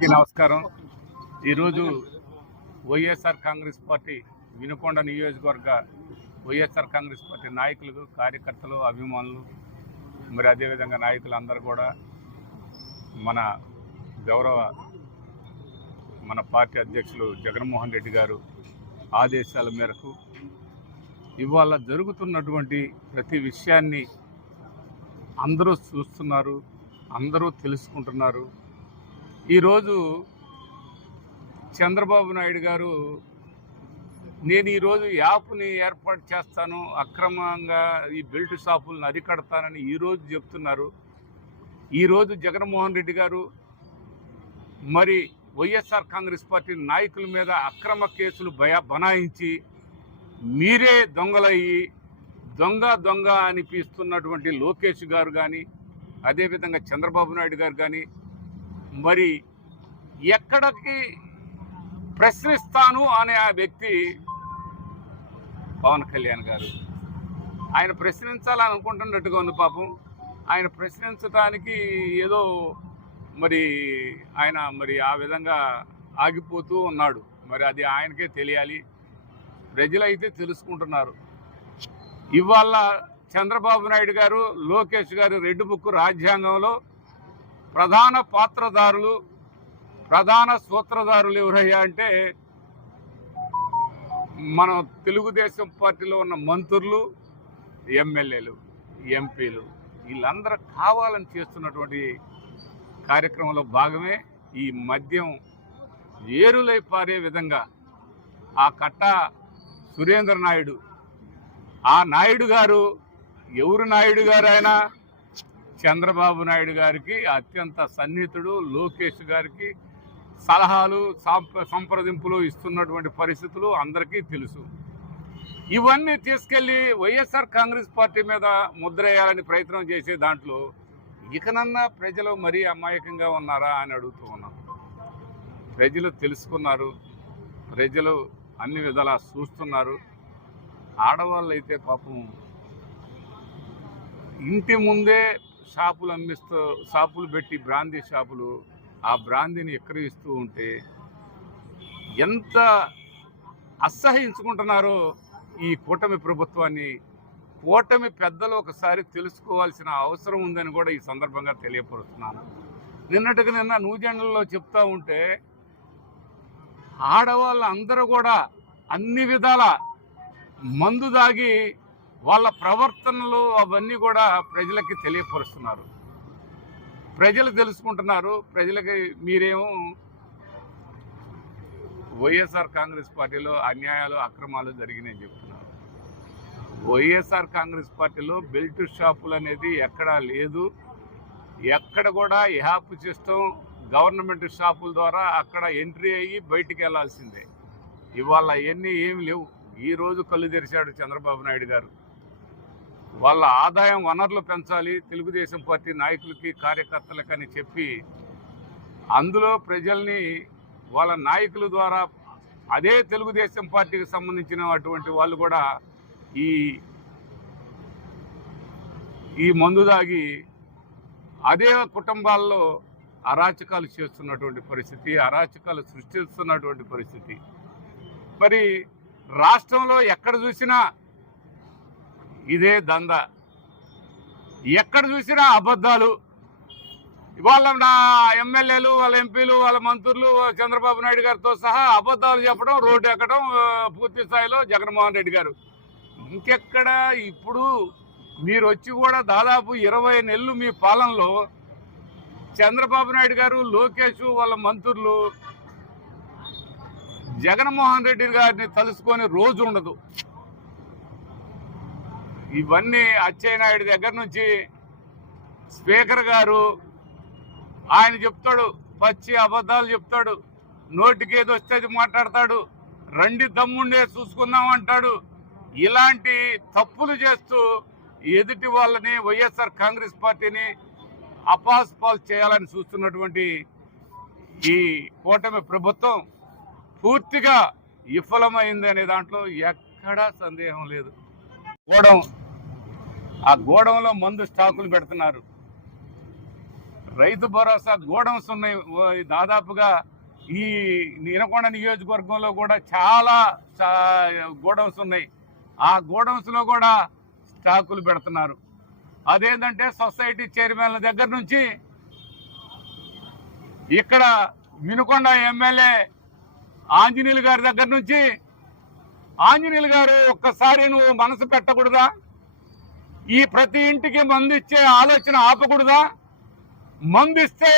అందరికీ నమస్కారం. ఈరోజు వైఎస్ఆర్ కాంగ్రెస్ పార్టీ వినుకొండ నియోజకవర్గ వైఎస్ఆర్ కాంగ్రెస్ పార్టీ నాయకులు కార్యకర్తలు అభిమానులు మరి అదేవిధంగా నాయకులు అందరూ కూడా మన గౌరవ మన పార్టీ అధ్యక్షులు జగన్మోహన్ రెడ్డి గారు ఆదేశాల మేరకు ఇవాళ జరుగుతున్నటువంటి ప్రతి విషయాన్ని అందరూ చూస్తున్నారు అందరూ తెలుసుకుంటున్నారు. ఈరోజు చంద్రబాబు నాయుడు గారు నేను ఈరోజు యాప్ని ఏర్పాటు చేస్తాను అక్రమంగా ఈ బెల్ట్ షాపులను అరికడతానని ఈరోజు చెప్తున్నారు. ఈరోజు జగన్మోహన్ రెడ్డి గారు మరి వైఎస్ఆర్ కాంగ్రెస్ పార్టీ నాయకుల మీద అక్రమ కేసులు భయ బనాయించి మీరే దొంగలయ్యి దొంగ దొంగ అనిపిస్తున్నటువంటి లోకేష్ గారు కానీ అదేవిధంగా చంద్రబాబు నాయుడు గారు కానీ మరి ఎక్కడికి ప్రశ్నిస్తాను అనే ఆ వ్యక్తి పవన్ కళ్యాణ్ గారు. ఆయన ప్రశ్నించాలని అనుకుంటున్నట్టుగా ఉంది పాపం. ఆయన ప్రశ్నించడానికి ఏదో మరి ఆయన మరి ఆ విధంగా ఆగిపోతూ ఉన్నాడు. మరి అది ఆయనకే తెలియాలి. ప్రజలైతే తెలుసుకుంటున్నారు. ఇవాళ చంద్రబాబు నాయుడు గారు లోకేష్ గారు రెడ్ బుక్ రాజ్యాంగంలో ప్రధాన పాత్రధారులు ప్రధాన సూత్రధారులు ఎవరయ్యా అంటే మన తెలుగుదేశం పార్టీలో ఉన్న మంత్రులు ఎమ్మెల్యేలు ఎంపీలు వీళ్ళందరూ కావాలని చేస్తున్నటువంటి కార్యక్రమంలో భాగమే ఈ మద్యం ఏరులై పారే విధంగా ఆ కట్ట సురేంద్ర నాయుడు. ఆ నాయుడు గారు ఎవరు నాయుడు గారు ఆయన? చంద్రబాబు నాయుడు గారికి అత్యంత సన్నిహితుడు లోకేష్ గారికి సలహాలు సంప్రదింపులు ఇస్తున్నటువంటి పరిస్థితులు అందరికీ తెలుసు. ఇవన్నీ తీసుకెళ్ళి వైఎస్ఆర్ కాంగ్రెస్ పార్టీ మీద ముద్ర వేయాలని ప్రయత్నం చేసే దాంట్లో ఇకనన్నా ప్రజలు మరీ అమాయకంగా ఉన్నారా అని అడుగుతూ ఉన్నాం. ప్రజలు తెలుసుకున్నారు. ప్రజలు అన్ని విధాలా చూస్తున్నారు. ఆడవాళ్ళు అయితే పాపం ఇంటి ముందే షాపులు అమ్మిస్తూ షాపులు పెట్టి బ్రాందీ షాపులు ఆ బ్రాందీని విక్రయిస్తూ ఉంటే ఎంత అసహించుకుంటున్నారో ఈ కూటమి ప్రభుత్వాన్ని కూటమి పెద్దలు ఒకసారి తెలుసుకోవాల్సిన అవసరం ఉందని కూడా ఈ సందర్భంగా తెలియపరుస్తున్నాను. నిన్నటికి నిన్న న్యూజెండల్లో చెప్తా ఉంటే ఆడవాళ్ళందరూ కూడా అన్ని విధాల మందు దాగి వాళ్ళ ప్రవర్తనలు అవన్నీ కూడా ప్రజలకి తెలియపరుస్తున్నారు. ప్రజలు తెలుసుకుంటున్నారు. ప్రజలకి మీరేమో వైఎస్ఆర్ కాంగ్రెస్ పార్టీలో అన్యాయాలు అక్రమాలు జరిగినాయని చెప్తున్నారు. వైఎస్ఆర్ కాంగ్రెస్ పార్టీలో బెల్ట్ షాపులు అనేది ఎక్కడా లేదు. ఎక్కడ కూడా యాప్ సిస్టమ్ గవర్నమెంట్ షాపుల ద్వారా అక్కడ ఎంట్రీ అయ్యి బయటికి వెళ్ళాల్సిందే ఇవాళ అవన్నీ ఏమి లేవు. ఈ రోజు కళ్ళు తెరిచాడు చంద్రబాబు నాయుడు గారు. వాళ్ళ ఆదాయం వనరులు పెంచాలి తెలుగుదేశం పార్టీ నాయకులకి కార్యకర్తలకని చెప్పి అందులో ప్రజల్ని వాళ్ళ నాయకుల ద్వారా అదే తెలుగుదేశం పార్టీకి సంబంధించిన అటువంటి వాళ్ళు కూడా ఈ ఈ మందు దాగి అదే కుటుంబాల్లో అరాచకాలు చేస్తున్నటువంటి పరిస్థితి అరాచకాలు సృష్టిస్తున్నటువంటి పరిస్థితి. మరి రాష్ట్రంలో ఎక్కడ చూసినా ఇదే దంద. ఎక్కడ చూసినా అబద్ధాలు. వాళ్ళ నా ఎమ్మెల్యేలు వాళ్ళ ఎంపీలు వాళ్ళ మంత్రులు చంద్రబాబు నాయుడు గారితో సహా అబద్ధాలు చెప్పడం రోడ్డు ఎక్కడం పూర్తి స్థాయిలో జగన్మోహన్ రెడ్డి గారు. ఇంకెక్కడ ఇప్పుడు మీరు వచ్చి కూడా దాదాపు ఇరవై నెలలు మీ పాలనలో చంద్రబాబు నాయుడు గారు లోకేష్ వాళ్ళ మంత్రులు జగన్మోహన్ రెడ్డి గారిని తలుసుకొని రోజు ఉండదు. ఇవన్నీ అచ్చెన్నాయుడు దగ్గర నుంచి స్పీకర్ గారు ఆయన చెప్తాడు పచ్చి అబద్ధాలు చెప్తాడు నోటికి ఏదో వస్తే మాట్లాడతాడు రండి దమ్ముండే చూసుకుందాం అంటాడు. ఇలాంటి తప్పులు చేస్తూ ఎదుటి వాళ్ళని వైఎస్ఆర్ కాంగ్రెస్ పార్టీని అపాస్పాల్ చేయాలని చూస్తున్నటువంటి ఈ కూటమి ప్రభుత్వం పూర్తిగా విఫలమైంది అనే దాంట్లో ఎక్కడా సందేహం లేదు. గోడం. ఆ గోడంలో మందు స్టాకులు పెడుతున్నారు. రైతు భరోసా గోడౌన్స్ ఉన్నాయి. దాదాపుగా ఈ నీనకొండ నియోజకవర్గంలో కూడా చాలా గోడౌన్స్ ఉన్నాయి. ఆ గోడౌన్స్లో కూడా స్టాకులు పెడుతున్నారు. అదేంటంటే సొసైటీ చైర్మన్ల దగ్గర నుంచి ఇక్కడ వినుకొండ ఎమ్మెల్యే ఆంజనేయులు గారి దగ్గర నుంచి ఆంజనేయులు గారు ఒక్కసారి నువ్వు మనసు పెట్టకూడదా? ఈ ప్రతి ఇంటికి మందు ఇచ్చే ఆలోచన ఆపకూడదా? మందు ఇస్తే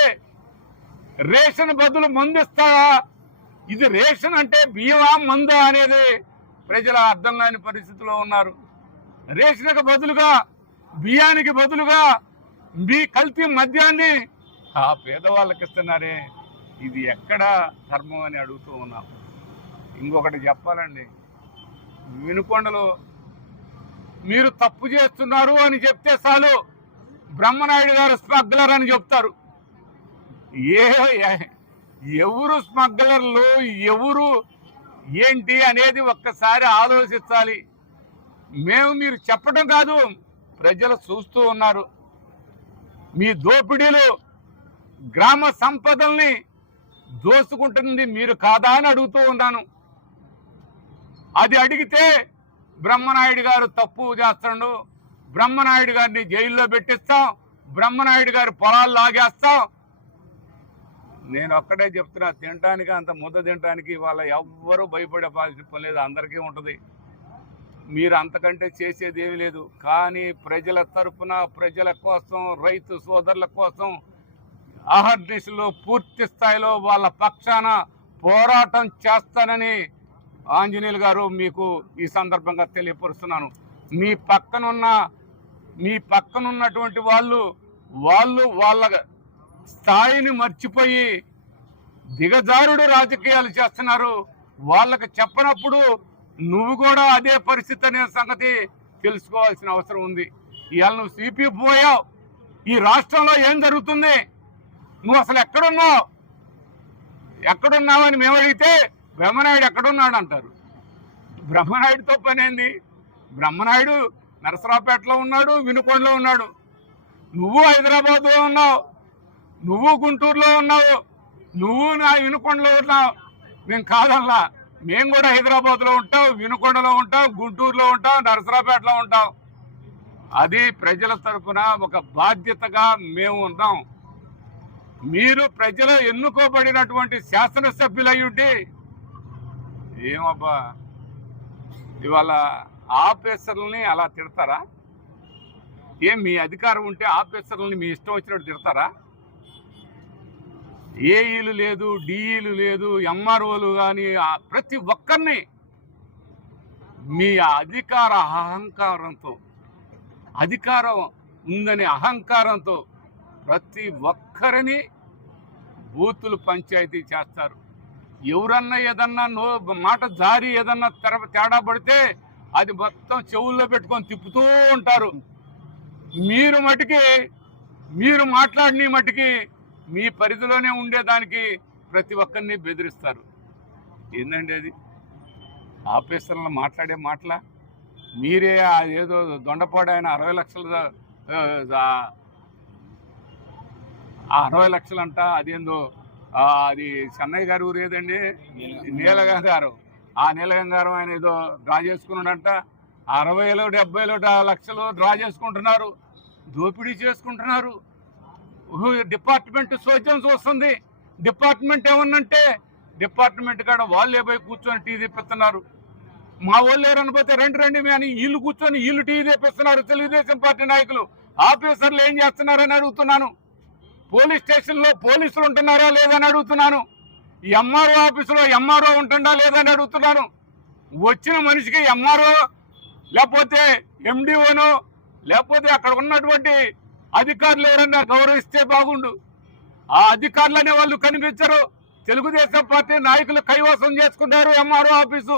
రేషన్ బదులు మందు ఇస్తావా ఇది రేషన్ అంటే బియ్యమా మందు అనేది ప్రజలు అర్థం కాని పరిస్థితిలో ఉన్నారు. రేషన్కి బదులుగా బియ్యానికి బదులుగా మీ కల్తీ మద్యాన్ని ఆ పేదవాళ్ళకి ఇస్తున్నారే. ఇది ఎక్కడ ధర్మం అని అడుగుతూ ఉన్నాం. ఇంకొకటి చెప్పాలండి. వినుకొండలో మీరు తప్పు చేస్తున్నారు అని చెప్తే చాలు బ్రహ్మనాయుడు గారు స్మగ్లర్ అని చెప్తారు. ఏ ఏ- ఎవరు స్మగ్లర్లు ఎవరు ఏంటి అనేది ఒక్కసారి ఆలోచించాలి. మేము మీరు చెప్పడం కాదు ప్రజలు చూస్తూ ఉన్నారు. మీ దోపిడీలు గ్రామ సంపదల్ని దోసుకుంటుంది మీరు కాదా అని అడుగుతూ ఉన్నాను. అది అడిగితే బ్రహ్మనాయుడు గారు తప్పు చేస్తాడు. బ్రహ్మనాయుడు గారిని జైల్లో పెట్టిస్తాం. బ్రహ్మనాయుడు గారి పొలాలు లాగేస్తాం. నేను ఒక్కడే చెప్తున్నా తినడానికి అంత ముద్ద తినడానికి వాళ్ళ ఎవ్వరూ భయపడే పని లేదు. అందరికీ ఉంటుంది. మీరు అంతకంటే చేసేది ఏమీ లేదు. కానీ ప్రజల తరపున ప్రజల కోసం రైతు సోదరుల కోసం అహర్నిశలో పూర్తి స్థాయిలో వాళ్ళ పక్షాన పోరాటం చేస్తానని ఆంజనేయులు గారు మీకు ఈ సందర్భంగా తెలియపరుస్తున్నాను. మీ పక్కనున్న మీ పక్కనున్నటువంటి వాళ్ళు వాళ్ళు వాళ్ళ స్థాయిని మర్చిపోయి దిగజారుడు రాజకీయాలు చేస్తున్నారు. వాళ్ళకి చెప్పనప్పుడు నువ్వు కూడా అదే పరిస్థితి అనే సంగతి తెలుసుకోవాల్సిన అవసరం ఉంది. ఇవాళ నువ్వు సిపి పోయావు. ఈ రాష్ట్రంలో ఏం జరుగుతుంది? నువ్వు అసలు ఎక్కడున్నావు? ఎక్కడున్నావని మేము అడిగితే బ్రహ్మనాయుడు ఎక్కడున్నాడు అంటారు బ్రహ్మనాయుడుతో పనేంది? బ్రహ్మనాయుడు నరసరావుపేటలో ఉన్నాడు వినుకొండలో ఉన్నాడు. నువ్వు హైదరాబాద్లో ఉన్నావు నువ్వు గుంటూరులో ఉన్నావు నువ్వు నా వినుకొండలో ఉన్నావు. మేము కాదల్లా. మేము కూడా హైదరాబాద్లో ఉంటాం వినుకొండలో ఉంటాం గుంటూరులో ఉంటాం నరసరావుపేటలో ఉంటాం. అది ప్రజల తరఫున ఒక బాధ్యతగా మేము ఉన్నాం. మీరు ప్రజలు ఎన్నుకోబడినటువంటి శాసనసభ్యులయ్యుండి ఏమబ్బా? ఇవాళ ఆఫీసర్లని అలా తిడతారా? ఏం మీ అధికారం ఉంటే ఆఫీసర్లని మీ ఇష్టం వచ్చినట్టు తిడతారా? ఏఈలు లేదు డిఈలు లేదు ఎంఆర్ఓలు కానీ ప్రతి ఒక్కరిని మీ అధికార అహంకారంతో అధికారం ఉందనే అహంకారంతో ప్రతి ఒక్కరిని బూతులు పంచాయతీ చేస్తారు. ఎవరన్నా ఏదన్నా నో మాట జారి ఏదన్నా తెర తేడా పడితే అది మొత్తం చెవుల్లో పెట్టుకొని తిప్పుతూ ఉంటారు. మీరు మటుకి మీరు మాట్లాడిన మటుకి మీ పరిధిలోనే ఉండేదానికి ప్రతి ఒక్కరిని బెదిరిస్తారు. ఏందండి అది? ఆఫీసర్లను మాట్లాడే మాటల? మీరే ఏదో దొండపాడైన అరవై లక్షల ఆ, అరవై లక్షలంట అదేందో అది చెన్నై గారు ఊరు ఏదండి? నీలగంగారం ఆ నీలగంగారం ఆయన ఏదో డ్రా చేసుకున్నాడంట. అరవైలో డెబ్బైలో లక్షలు డ్రా చేసుకుంటున్నారు. దోపిడీ చేసుకుంటున్నారు. డిపార్ట్మెంట్ సోద్యం చూస్తుంది డిపార్ట్మెంట్ ఏమన్నంటే డిపార్ట్మెంట్ కాడ వాళ్ళే పోయి కూర్చొని టీ తెప్పిస్తున్నారు. మా వాళ్ళు లేరనిపోతే రండి రండి మీ అని వీళ్ళు కూర్చొని వీళ్ళు టీ తెప్పిస్తున్నారు తెలుగుదేశం పార్టీ నాయకులు. ఆఫీసర్లు ఏం చేస్తున్నారని అడుగుతున్నాను. పోలీస్ స్టేషన్లో పోలీసులు ఉంటున్నారా లేదని అడుగుతున్నాను. ఎంఆర్ఓ ఆఫీసులో ఎంఆర్ఓ ఉంటుందా లేదని అడుగుతున్నాను. వచ్చిన మనిషికి ఎంఆర్ఓ లేకపోతే ఎండిఓను లేకపోతే అక్కడ ఉన్నటువంటి అధికారులు ఎవరన్నా గౌరవిస్తే బాగుండు. ఆ అధికారులు అనే వాళ్ళు కనిపించరు. తెలుగుదేశం పార్టీ నాయకులు కైవసం చేసుకున్నారు MRO office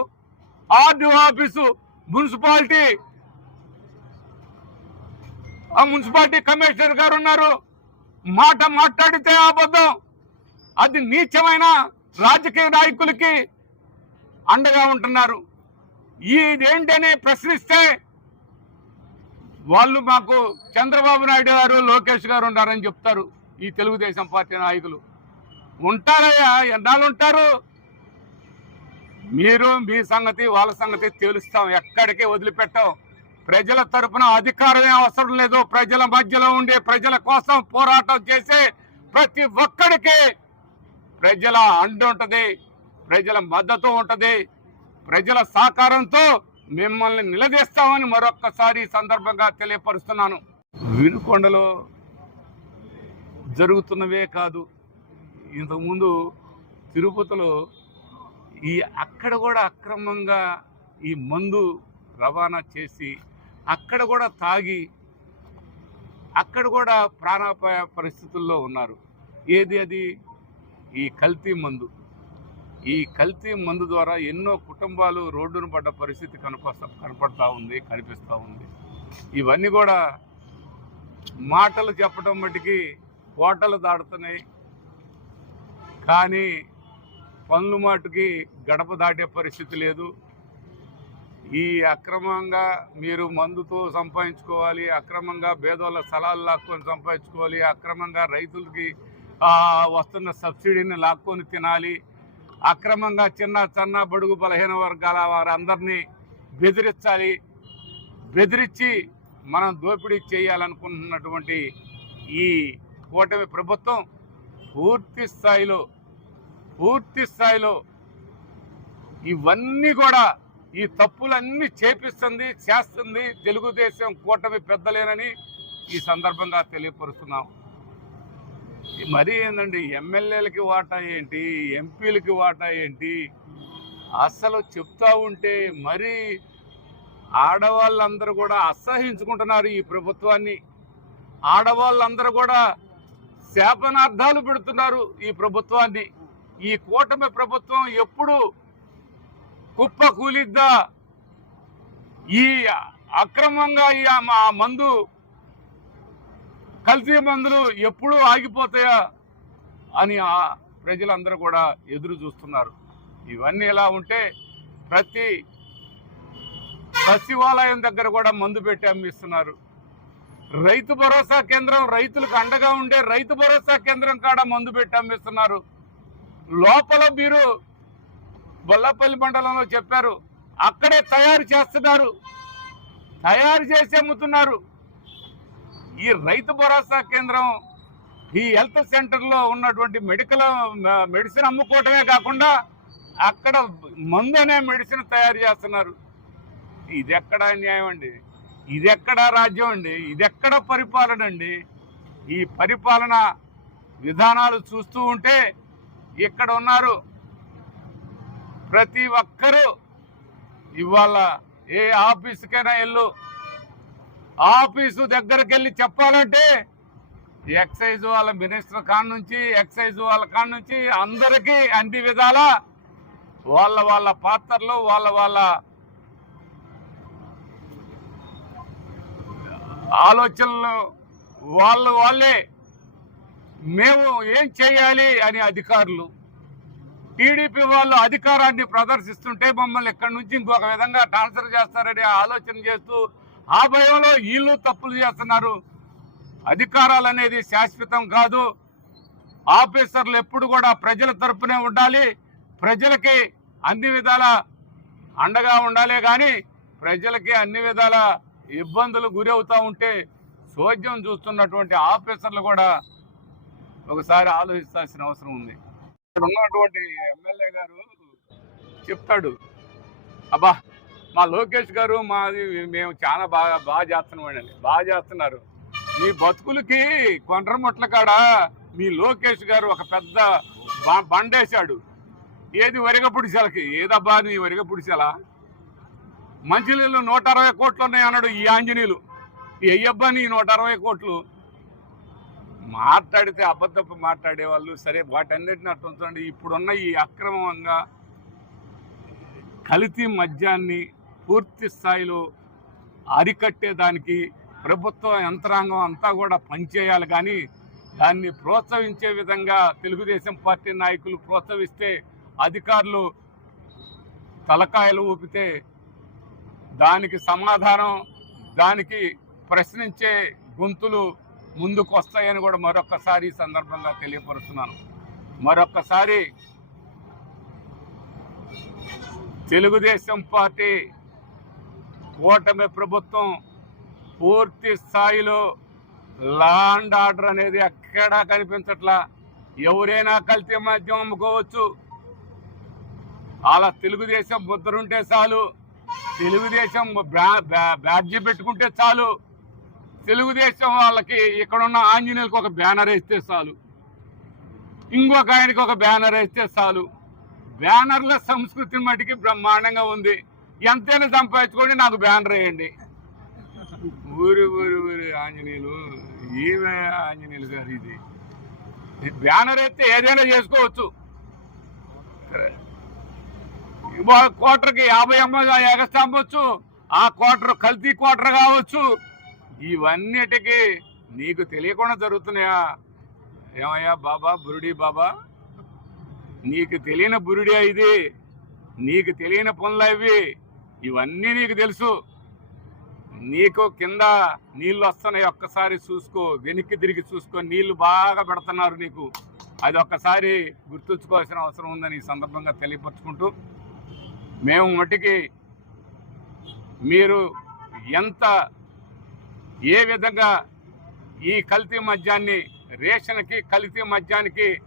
RDO office municipality. ఆ మున్సిపాలిటీ కమిషనర్ గారు ఉన్నారు. మాట మాట్లాడితే అబద్ధం అది నీచమైన రాజకీయ నాయకులకి అండగా ఉంటున్నారు. ఇదేంటని ప్రశ్నిస్తే వాళ్ళు మాకు చంద్రబాబు నాయుడు గారు లోకేష్ గారు ఉన్నారని చెప్తారు ఈ తెలుగుదేశం పార్టీ నాయకులు. ఉంటారయ్యా ఎన్నాళ్ళు ఉంటారు మీరు మీ సంగతి వాళ్ళ సంగతి తేలుస్తాం. ఎక్కడికి వదిలిపెట్టాం? ప్రజల తరపున అధికారమే అవసరం లేదు. ప్రజల మధ్యలో ఉండే ప్రజల కోసం పోరాటం చేసే ప్రతి ఒక్కడికి ప్రజల అండు ఉంటుంది ప్రజల మద్దతు ఉంటుంది. ప్రజల సహకారంతో మిమ్మల్ని నిలదీస్తామని మరొక్కసారి సందర్భంగా తెలియపరుస్తున్నాను. వినుకొండలో జరుగుతున్నవే కాదు ఇంతకుముందు తిరుపతిలో ఈ అక్కడ కూడా అక్రమంగా ఈ మందు రవాణా చేసి అక్కడ కూడా తాగి అక్కడ కూడా ప్రాణాపాయ పరిస్థితుల్లో ఉన్నారు. ఏది అది? ఈ కల్తీ మందు. ఈ కల్తీ మందు ద్వారా ఎన్నో కుటుంబాలు రోడ్డున పడ్డ పరిస్థితి కనపస్త కనపడతా ఉంది కనిపిస్తూ ఉంది. ఇవన్నీ కూడా మాటలు చెప్పడం మటుకి కోటలు దాడుతున్నాయి కానీ పనులు మాటుకి గడప దాటే పరిస్థితి లేదు. ఈ అక్రమంగా మీరు మందుతో సంపాదించుకోవాలి అక్రమంగా పేదోళ్ళ స్థలాలు లాక్కొని సంపాదించుకోవాలి అక్రమంగా రైతులకి వస్తున్న సబ్సిడీని లాక్కొని తినాలి అక్రమంగా చిన్న చిన్న బడుగు బలహీన వర్గాల వారందరినీ బెదిరించాలి బెదిరించి మనం దోపిడీ చేయాలనుకుంటున్నటువంటి ఈ కూటమి ప్రభుత్వం పూర్తి స్థాయిలో పూర్తి స్థాయిలో ఇవన్నీ కూడా ఈ తప్పులన్నీ చేపిస్తుంది చేస్తుంది తెలుగుదేశం కూటమి పెద్దలేనని ఈ సందర్భంగా తెలియపరుస్తున్నాం. మరి మరీ ఏందండి ఎమ్మెల్యేలకి వాటా ఏంటి ఎంపీలకి వాటా ఏంటి? అసలు చెప్తా ఉంటే మరీ ఆడవాళ్ళందరూ కూడా అసహించుకుంటున్నారు ఈ ప్రభుత్వాన్ని. ఆడవాళ్ళందరూ కూడా శాపనార్థాలు పెడుతున్నారు ఈ ప్రభుత్వాన్ని. ఈ కూటమి ప్రభుత్వం ఎప్పుడు కుప్ప కూలిద్దా. ఈ అక్రమంగా ఈ ఆ మందు కల్తీ మందులు ఎప్పుడు ఆగిపోతాయా అని ఆ ప్రజలందరూ కూడా ఎదురు చూస్తున్నారు. ఇవన్నీ ఎలా ఉంటే ప్రతి సచివాలయం దగ్గర కూడా మందు పెట్టి అమ్మిస్తున్నారు. రైతు భరోసా కేంద్రం రైతులకు అండగా ఉండే రైతు భరోసా కేంద్రం కాడ మందు పెట్టి అమ్మిస్తున్నారు. లోపల మీరు బొల్లపల్లి మండలంలో చెప్పారు. అక్కడే తయారు చేస్తున్నారు. తయారు చేసి అమ్ముతున్నారు. ఈ రైతు భరోసా కేంద్రం ఈ హెల్త్ సెంటర్లో ఉన్నటువంటి మెడికల్ మెడిసిన్ అమ్ముకోవటమే కాకుండా అక్కడ మందు అనే మెడిసిన్ తయారు చేస్తున్నారు. ఇది ఎక్కడ న్యాయం అండి? ఇది ఎక్కడ రాజ్యం అండి? ఇది ఎక్కడ పరిపాలన అండి? ఈ పరిపాలన విధానాలు చూస్తూ ఉంటే ఇక్కడ ఉన్నారు ప్రతి ఒక్కరూ ఇవాళ ఏ ఆఫీసుకైనా వెళ్ళు. ఆఫీసు దగ్గరికి వెళ్ళి చెప్పాలంటే ఎక్సైజ్ వాళ్ళ మినిస్టర్ కాడ నుంచి ఎక్సైజ్ వాళ్ళ కాడ నుంచి అందరికీ అన్ని విధాల వాళ్ళ వాళ్ళ పాత్రలు వాళ్ళ వాళ్ళ ఆలోచనలు వాళ్ళు వాళ్ళే. మేము ఏం చేయాలి అని అధికారులు టీడీపీ వాళ్ళు అధికారాన్ని ప్రదర్శిస్తుంటే మమ్మల్ని ఇక్కడి నుంచి ఇంకొక విధంగా ట్రాన్స్ఫర్ చేస్తారని ఆలోచన చేస్తూ ఆ భయంలో వీళ్ళు తప్పులు చేస్తున్నారు. అధికారాలు అనేది శాశ్వతం కాదు. ఆఫీసర్లు ఎప్పుడు కూడా ప్రజల తరపునే ఉండాలి. ప్రజలకి అన్ని విధాల అండగా ఉండాలి కానీ ప్రజలకి అన్ని విధాల ఇబ్బందులు గురి అవుతూ ఉంటే సోద్యం చూస్తున్నటువంటి ఆఫీసర్లు కూడా ఒకసారి ఆలోచించాల్సిన అవసరం ఉంది. ఇక్కడ ఉన్నటువంటి ఎమ్మెల్యే గారు చెప్తాడు. అబ్బా మా లోకేష్ గారు మాది మేము చాలా బాగా బాగా చేస్తున్నామండి బాగా చేస్తున్నారు. మీ బతుకులకి కొండ్రముట్ల కాడ మీ లోకేష్ గారు ఒక పెద్ద బండేశాడు. ఏది వరిగపుడిసెలకి ఏదబ్బా నీ వరిగపుడిసెల మంచినీళ్ళు నూట అరవై కోట్లు ఉన్నాయి అన్నాడు ఈ ఆంజనేయులు. అబ్బా నీ నూట అరవై కోట్లు? మాట్లాడితే అబద్ధపు మాట్లాడే వాళ్ళు సరే వాటన్నిటిని అట్టు ఉంచండి. ఇప్పుడున్న ఈ అక్రమంగా కల్తీ మద్యాన్ని పూర్తి స్థాయిలో అరికట్టేదానికి ప్రభుత్వ యంత్రాంగం అంతా కూడా పనిచేయాలి. కానీ దాన్ని ప్రోత్సహించే విధంగా తెలుగుదేశం పార్టీ నాయకులు ప్రోత్సహిస్తే అధికారులు తలకాయలు ఊపితే దానికి సమాధానం దానికి ప్రశ్నించే గొంతులు ముందుకు వస్తాయని కూడా మరొక్కసారి ఈ సందర్భంగా తెలియపరుస్తున్నాను. మరొక్కసారి తెలుగుదేశం పార్టీ కూటమి ప్రభుత్వం పూర్తి స్థాయిలో లా అండ్ ఆర్డర్ అనేది ఎక్కడా కనిపించట్లా. ఎవరైనా కల్తీ మద్యం అమ్ముకోవచ్చు. అలా తెలుగుదేశం ముద్రుంటే చాలు. తెలుగుదేశం బ్యా- బ్యాడ్జీ పెట్టుకుంటే చాలు. తెలుగుదేశం వాళ్ళకి ఇక్కడున్న ఆంజనేయులకు ఒక బ్యానర్ వేస్తే చాలు. ఇంకొక ఆయనకి ఒక బ్యానర్ వేస్తే చాలు. బ్యానర్ల సంస్కృతి మటుకి బ్రహ్మాండంగా ఉంది. ఎంతైనా సంపాదించుకోండి నాకు బ్యానర్ వేయండి. ఊరు ఊరు ఊరు ఆంజనేయులు ఏమే ఆంజనేయులు గారు ఇది. బ్యానర్ అయితే ఏదైనా చేసుకోవచ్చు. కోటర్కి క్వార్టర్కి యాభై అమ్మ ఎగస్తా ఆ క్వార్టర్ కల్తీ క్వార్టర్ కావచ్చు. ఇవన్నిటికీ నీకు తెలియకుండా జరుగుతున్నాయా? ఏమయ్యా బాబా బురుడి బాబా? నీకు తెలియని బురుడి ఇది. నీకు తెలియని పనులు అవి. ఇవన్నీ నీకు తెలుసు. నీకు కింద నీళ్ళు వస్తున్నాయి. ఒక్కసారి చూసుకో. వెనక్కి తిరిగి చూసుకో. నీళ్ళు బాగా పెడుతున్నారు నీకు. అది ఒక్కసారి గుర్తుంచుకోవాల్సిన అవసరం ఉందని ఈ సందర్భంగా తెలియపరుచుకుంటూ మేము మటుకి మీరు ఎంత ఏ విధంగా ఈ కల్తీ మద్యాన్ని రేషన్కి కల్తీ మద్యానికి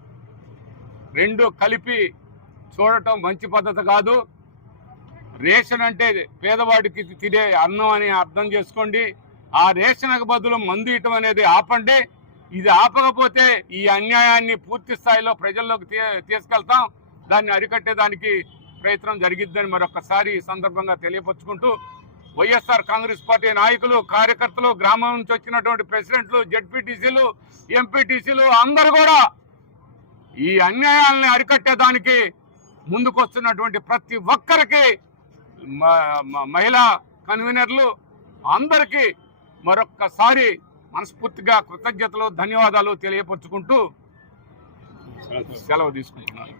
రెండు కలిపి చూడటం మంచి పద్ధతి కాదు. రేషన్ అంటే పేదవాడికి తినే అన్నం అని అర్థం చేసుకోండి. ఆ రేషన్కు బదులు మందు ఇవ్వటం అనేది ఆపండి. ఇది ఆపకపోతే ఈ అన్యాయాన్ని పూర్తి స్థాయిలో ప్రజల్లోకి తీ- తీసుకెళ్తాం. దాన్ని అరికట్టేదానికి ప్రయత్నం జరిగిద్దని మరొకసారి ఈ సందర్భంగా తెలియపరుచుకుంటూ వైఎస్ఆర్ కాంగ్రెస్ పార్టీ నాయకులు కార్యకర్తలు గ్రామం నుంచి వచ్చినటువంటి ప్రెసిడెంట్లు జడ్పీటీసీలు ఎంపీటీసీలు అందరూ కూడా ఈ అన్యాయాలని అరికట్టేదానికి ముందుకొస్తున్నటువంటి ప్రతి ఒక్కరికి మహిళా కన్వీనర్లు అందరికీ మరొక్కసారి మనస్ఫూర్తిగా కృతజ్ఞతలు ధన్యవాదాలు తెలియపరుచుకుంటూ సెలవు తీసుకుంటున్నాను.